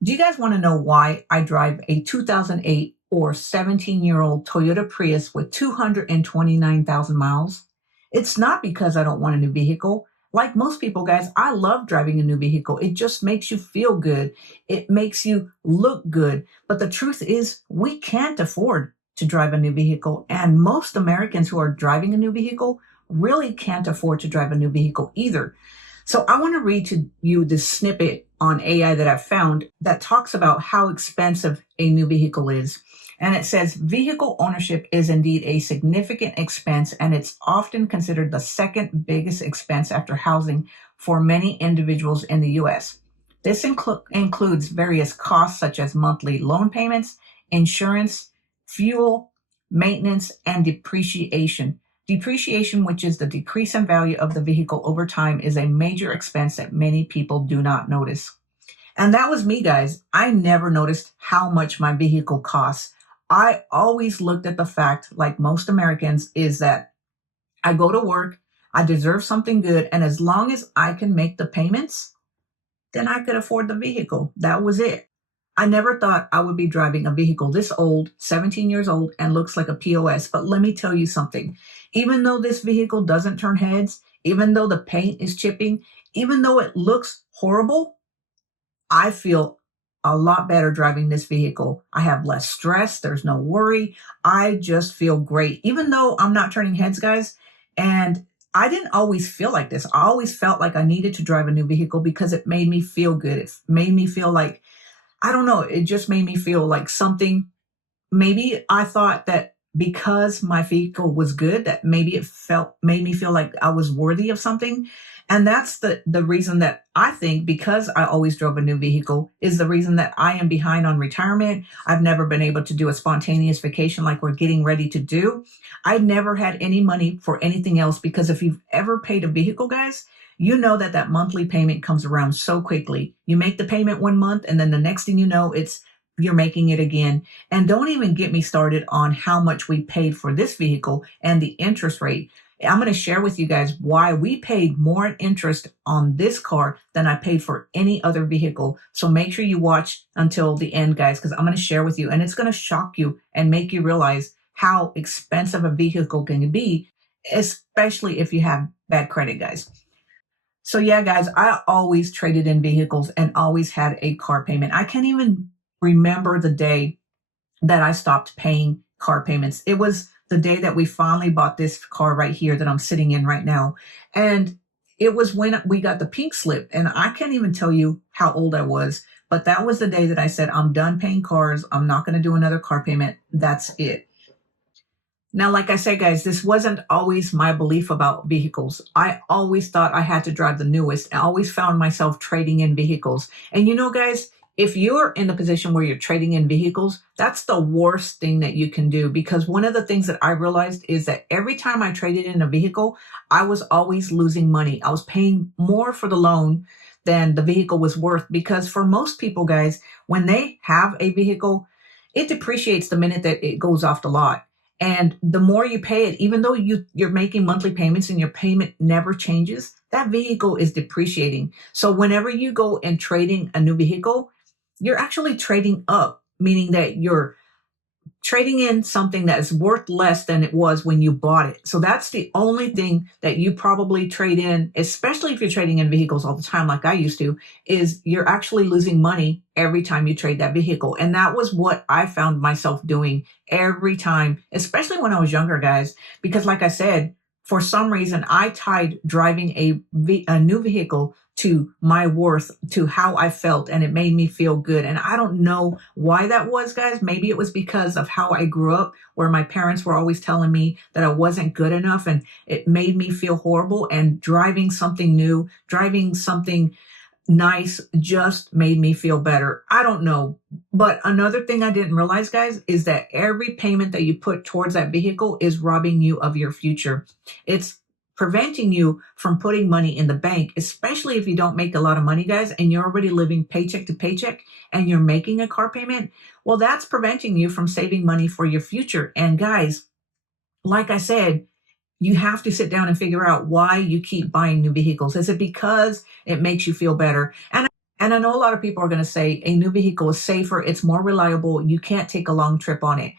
Do you guys want to know why I drive a 2008 or 17-year-old Toyota Prius with 229,000 miles? It's not because I don't want a new vehicle. Like most people, guys, I love driving a new vehicle. It just makes you feel good. It makes you look good. But the truth is, we can't afford to drive a new vehicle. And most Americans who are driving a new vehicle really can't afford to drive a new vehicle either. So I want to read to you this snippet on AI that I found that talks about how expensive a new vehicle is. And it says vehicle ownership is indeed a significant expense, and it's often considered the second biggest expense after housing for many individuals in the US. This includes various costs such as monthly loan payments, insurance, fuel, maintenance, and depreciation. Depreciation, which is the decrease in value of the vehicle over time, is a major expense that many people do not notice. And that was me, guys. I never noticed how much my vehicle costs. I always looked at the fact, like most Americans, is that I go to work, I deserve something good, and as long as I can make the payments, then I could afford the vehicle. That was it. I never thought I would be driving a vehicle this old, 17 years old, and looks like a POS. But let me tell you something. Even though this vehicle doesn't turn heads, even though the paint is chipping, even though it looks horrible, I feel a lot better driving this vehicle. I have less stress. There's no worry. I just feel great, even though I'm not turning heads, guys. And I didn't always feel like this. I always felt like I needed to drive a new vehicle because it made me feel good. It made me feel like, I don't know, it just made me feel like something. Maybe I thought that because my vehicle was good, that maybe made me feel like I was worthy of something. And that's the reason that I think, because I always drove a new vehicle, is the reason that I am behind on retirement. I've never been able to do a spontaneous vacation like we're getting ready to do. I never had any money for anything else, because if you've ever paid a vehicle, guys, you know that that monthly payment comes around so quickly. You make the payment one month, and then the next thing you know, you're making it again. And don't even get me started on how much we paid for this vehicle and the interest rate. I'm going to share with you guys why we paid more in interest on this car than I paid for any other vehicle. So make sure you watch until the end, guys, because I'm going to share with you, and it's going to shock you and make you realize how expensive a vehicle can be, especially if you have bad credit, guys. So yeah, guys, I always traded in vehicles and always had a car payment. I can't even remember the day that I stopped paying car payments. It was the day that we finally bought this car right here that I'm sitting in right now. And it was when we got the pink slip. And I can't even tell you how old I was, but that was the day that I said, I'm done paying cars. I'm not going to do another car payment. That's it. Now, like I said, guys, this wasn't always my belief about vehicles. I always thought I had to drive the newest. I always found myself trading in vehicles. And you know, guys, if you're in the position where you're trading in vehicles, that's the worst thing that you can do. Because one of the things that I realized is that every time I traded in a vehicle, I was always losing money. I was paying more for the loan than the vehicle was worth. Because for most people, guys, when they have a vehicle, it depreciates the minute that it goes off the lot. And the more you pay it, even though you're making monthly payments and your payment never changes, that vehicle is depreciating. So whenever you go and trading a new vehicle, you're actually trading up, meaning that you're trading in something that is worth less than it was when you bought it. So that's the only thing that you probably trade in, especially if you're trading in vehicles all the time, like I used to, is you're actually losing money every time you trade that vehicle. And that was what I found myself doing every time, especially when I was younger, guys, because like I said, for some reason, I tied driving a new vehicle to my worth, to how I felt, and it made me feel good. And I don't know why that was, guys. Maybe it was because of how I grew up, where my parents were always telling me that I wasn't good enough, and it made me feel horrible. And driving something new, driving something nice just made me feel better. I don't know. But another thing I didn't realize, guys, is that every payment that you put towards that vehicle is robbing you of your future. It's preventing you from putting money in the bank, especially if you don't make a lot of money, guys, and you're already living paycheck to paycheck and you're making a car payment. Well, that's preventing you from saving money for your future. And guys, like I said, you have to sit down and figure out why you keep buying new vehicles. Is it because it makes you feel better? And And I know a lot of people are going to say a new vehicle is safer, it's more reliable, you can't take a long trip on it.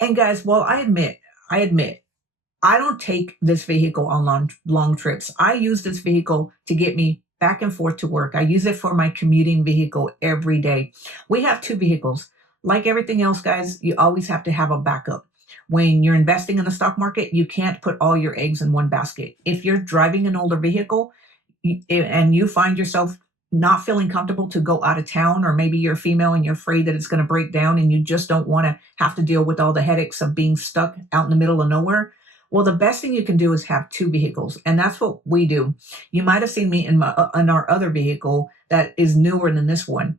And guys, well, I admit, I don't take this vehicle on long trips. I use this vehicle to get me back and forth to work. I use it for my commuting vehicle every day. We have two vehicles. Like everything else, guys, you always have to have a backup. When you're investing in the stock market, you can't put all your eggs in one basket. If you're driving an older vehicle, and you find yourself not feeling comfortable to go out of town, or maybe you're female and you're afraid that it's going to break down and you just don't want to have to deal with all the headaches of being stuck out in the middle of nowhere, well, the best thing you can do is have two vehicles. And that's what we do. You might have seen me in our other vehicle that is newer than this one.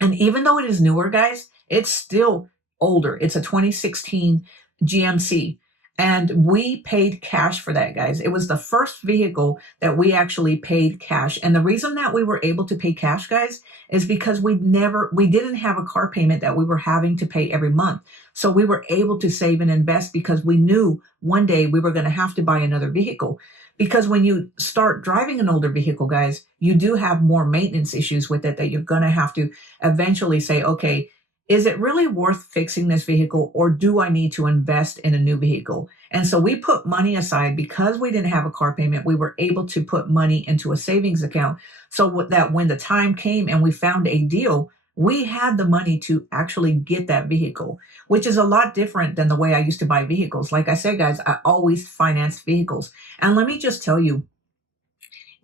And even though it is newer, guys, it's still older. It's a 2016 GMC. And we paid cash for that, guys. It was the first vehicle that we actually paid cash. And the reason that we were able to pay cash, guys, is because we didn't have a car payment that we were having to pay every month. So we were able to save and invest because we knew one day we were going to have to buy another vehicle. Because when you start driving an older vehicle, guys, you do have more maintenance issues with it that you're going to have to eventually say, okay, is it really worth fixing this vehicle, or do I need to invest in a new vehicle? And so we put money aside because we didn't have a car payment. We were able to put money into a savings account so that when the time came and we found a deal, we had the money to actually get that vehicle, which is a lot different than the way I used to buy vehicles. Like I said, guys, I always financed vehicles. And let me just tell you,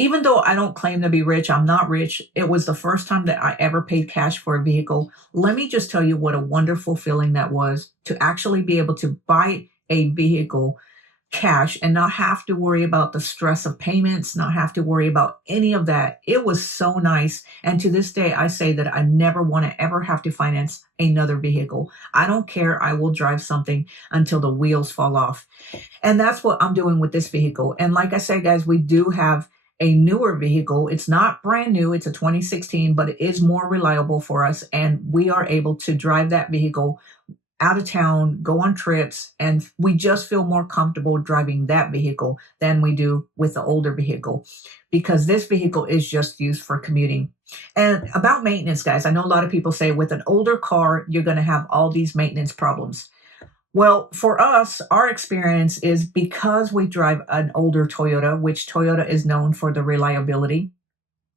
even though I don't claim to be rich, I'm not rich. It was the first time that I ever paid cash for a vehicle. Let me just tell you what a wonderful feeling that was to actually be able to buy a vehicle cash and not have to worry about the stress of payments, not have to worry about any of that. It was so nice. And to this day, I say that I never want to ever have to finance another vehicle. I don't care. I will drive something until the wheels fall off. And that's what I'm doing with this vehicle. And like I said, guys, we do have a newer vehicle. It's not brand new. It's a 2016, but it is more reliable for us. And we are able to drive that vehicle out of town, go on trips, and we just feel more comfortable driving that vehicle than we do with the older vehicle, because this vehicle is just used for commuting. And about maintenance, guys, I know a lot of people say with an older car, you're going to have all these maintenance problems. Well, for us, our experience is because we drive an older Toyota, which Toyota is known for the reliability,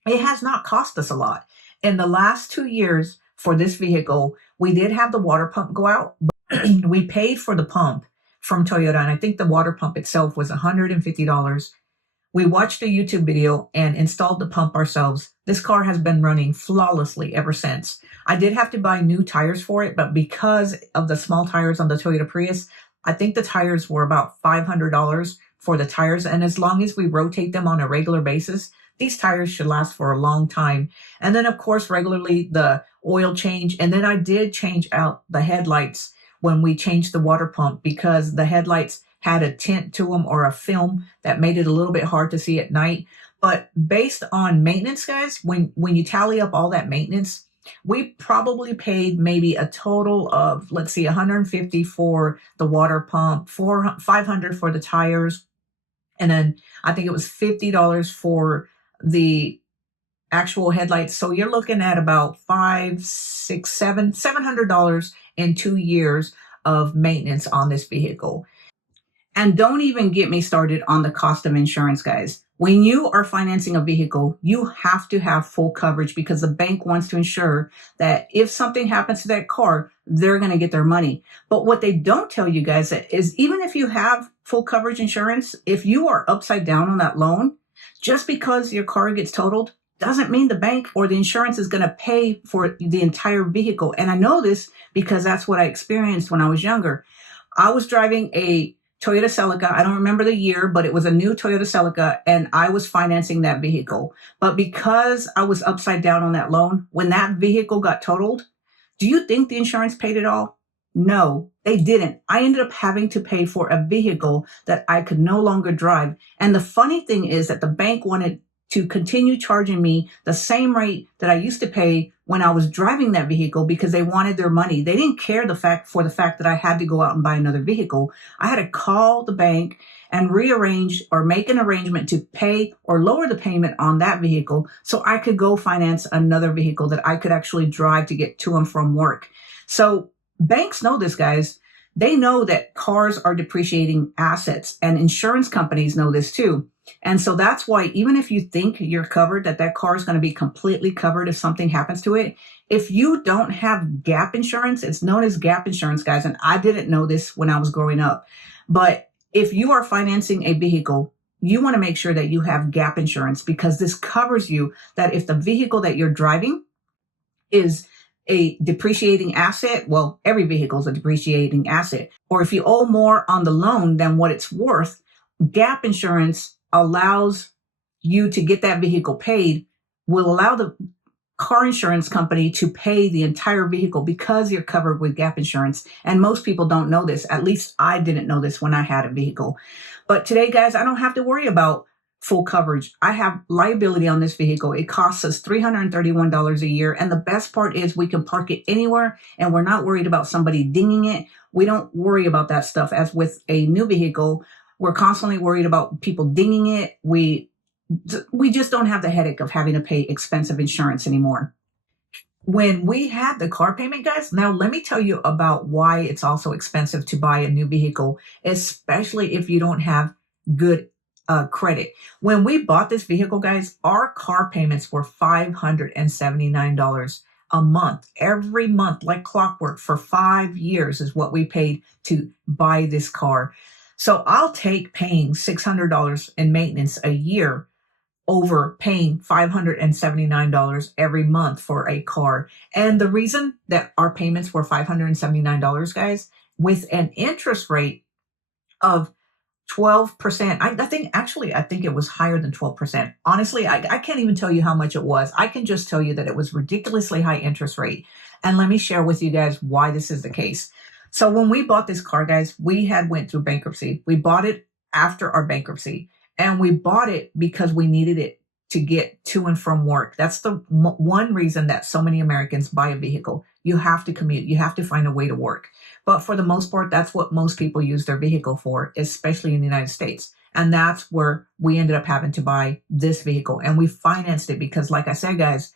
it has not cost us a lot. In the last 2 years for this vehicle, we did have the water pump go out, but we paid for the pump from Toyota. And I think the water pump itself was $150. We watched a YouTube video and installed the pump ourselves. This car has been running flawlessly ever since. I did have to buy new tires for it, but because of the small tires on the Toyota Prius, I think the tires were about $500 for the tires. And as long as we rotate them on a regular basis, these tires should last for a long time. And then, of course, regularly the oil change. And then I did change out the headlights when we changed the water pump because the headlights had a tint to them or a film that made it a little bit hard to see at night. But based on maintenance, guys, when you tally up all that maintenance, we probably paid maybe a total of, let's see, 150 for the water pump, 500 for the tires, and then I think it was $50 for the actual headlights. So you're looking at about $700 in 2 years of maintenance on this vehicle. And don't even get me started on the cost of insurance, guys. When you are financing a vehicle, you have to have full coverage because the bank wants to ensure that if something happens to that car, they're going to get their money. But what they don't tell you guys is even if you have full coverage insurance, if you are upside down on that loan, just because your car gets totaled doesn't mean the bank or the insurance is going to pay for the entire vehicle. And I know this because that's what I experienced when I was younger. I was driving a Toyota Celica. I don't remember the year, but it was a new Toyota Celica, and I was financing that vehicle. But because I was upside down on that loan, when that vehicle got totaled, do you think the insurance paid it all? No, they didn't. I ended up having to pay for a vehicle that I could no longer drive. And the funny thing is that the bank wanted to continue charging me the same rate that I used to pay when I was driving that vehicle because they wanted their money. They didn't care the fact that I had to go out and buy another vehicle. I had to call the bank and rearrange or make an arrangement to pay or lower the payment on that vehicle so I could go finance another vehicle that I could actually drive to get to and from work. So banks know this, guys. They know that cars are depreciating assets, and insurance companies know this too. And so that's why even if you think you're covered, that car is going to be completely covered if something happens to it, if you don't have gap insurance, it's known as gap insurance, guys. And I didn't know this when I was growing up. But if you are financing a vehicle, you want to make sure that you have gap insurance because this covers you that if the vehicle that you're driving is a depreciating asset, well, every vehicle is a depreciating asset, or if you owe more on the loan than what it's worth, gap insurance allows you to get that vehicle paid, will allow the car insurance company to pay the entire vehicle because you're covered with gap insurance. And most people don't know this. At least I didn't know this when I had a vehicle. But today, guys, I don't have to worry about full coverage. I have liability on this vehicle. It costs us $331 a year. And the best part is we can park it anywhere and we're not worried about somebody dinging it. We don't worry about that stuff. As with a new vehicle, we're constantly worried about people dinging it. We just don't have the headache of having to pay expensive insurance anymore. When we had the car payment, guys, now let me tell you about why it's also expensive to buy a new vehicle, especially if you don't have good credit. When we bought this vehicle, guys, our car payments were $579 a month. Every month, like clockwork, for 5 years is what we paid to buy this car. So I'll take paying $600 in maintenance a year over paying $579 every month for a car. And the reason that our payments were $579, guys, with an interest rate of 12%. I think it was higher than 12%. Honestly, I can't even tell you how much it was. I can just tell you that it was ridiculously high interest rate. And let me share with you guys why this is the case. So when we bought this car, guys, we had went through bankruptcy. We bought it after our bankruptcy. And we bought it because we needed it to get to and from work. That's the one reason that so many Americans buy a vehicle. You have to commute. You have to find a way to work. But for the most part, that's what most people use their vehicle for, especially in the United States. And that's where we ended up having to buy this vehicle. And we financed it because, like I said, guys,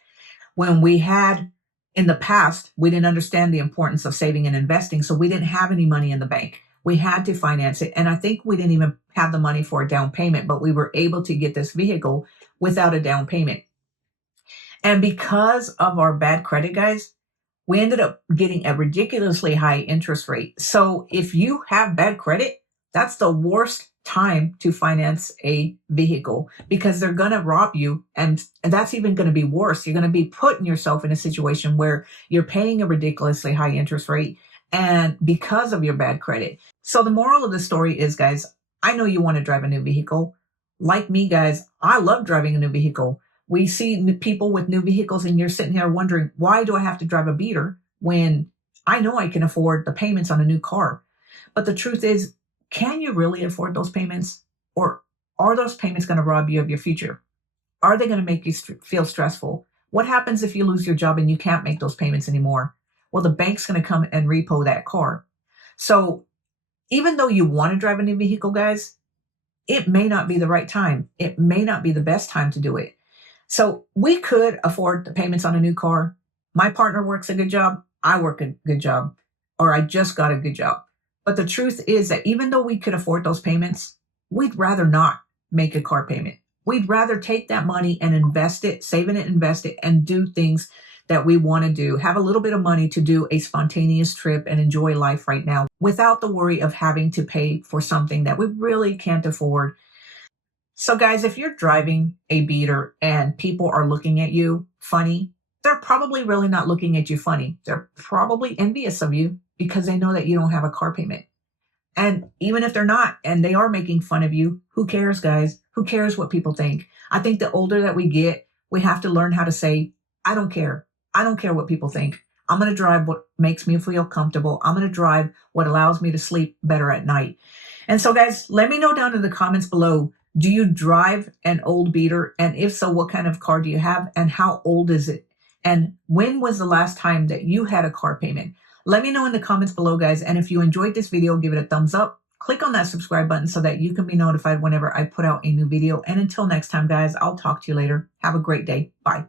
when we had in the past, we didn't understand the importance of saving and investing. So we didn't have any money in the bank. We had to finance it. And I think we didn't even have the money for a down payment, but we were able to get this vehicle without a down payment. And because of our bad credit, guys, we ended up getting a ridiculously high interest rate. So if you have bad credit, that's the worst time to finance a vehicle because they're going to rob you. And that's even going to be worse. You're going to be putting yourself in a situation where you're paying a ridiculously high interest rate and because of your bad credit. So the moral of the story is, guys, I know you want to drive a new vehicle. Like me, guys, I love driving a new vehicle. We see people with new vehicles and you're sitting here wondering, why do I have to drive a beater when I know I can afford the payments on a new car? But the truth is, can you really afford those payments? Or are those payments going to rob you of your future? Are they going to make you feel stressful? What happens if you lose your job and you can't make those payments anymore? Well, the bank's going to come and repo that car. So even though you want to drive a new vehicle, guys, it may not be the right time. It may not be the best time to do it. So we could afford the payments on a new car. My partner works a good job. I work a good job, or I just got a good job. But the truth is that even though we could afford those payments, we'd rather not make a car payment. We'd rather take that money and invest it, save it, invest it, and do things that we want to do. Have a little bit of money to do a spontaneous trip and enjoy life right now without the worry of having to pay for something that we really can't afford. So guys, if you're driving a beater and people are looking at you funny, they're probably really not looking at you funny. They're probably envious of you because they know that you don't have a car payment. And even if they're not, and they are making fun of you, who cares, guys? Who cares what people think? I think the older that we get, we have to learn how to say, I don't care. I don't care what people think. I'm going to drive what makes me feel comfortable. I'm going to drive what allows me to sleep better at night. And so, guys, let me know down in the comments below, Do you drive an old beater? And if so, what kind of car do you have? And how old is it? And when was the last time that you had a car payment? Let me know in the comments below, guys. And if you enjoyed this video, give it a thumbs up. Click on that subscribe button so that you can be notified whenever I put out a new video. And until next time, guys, I'll talk to you later. Have a great day. Bye.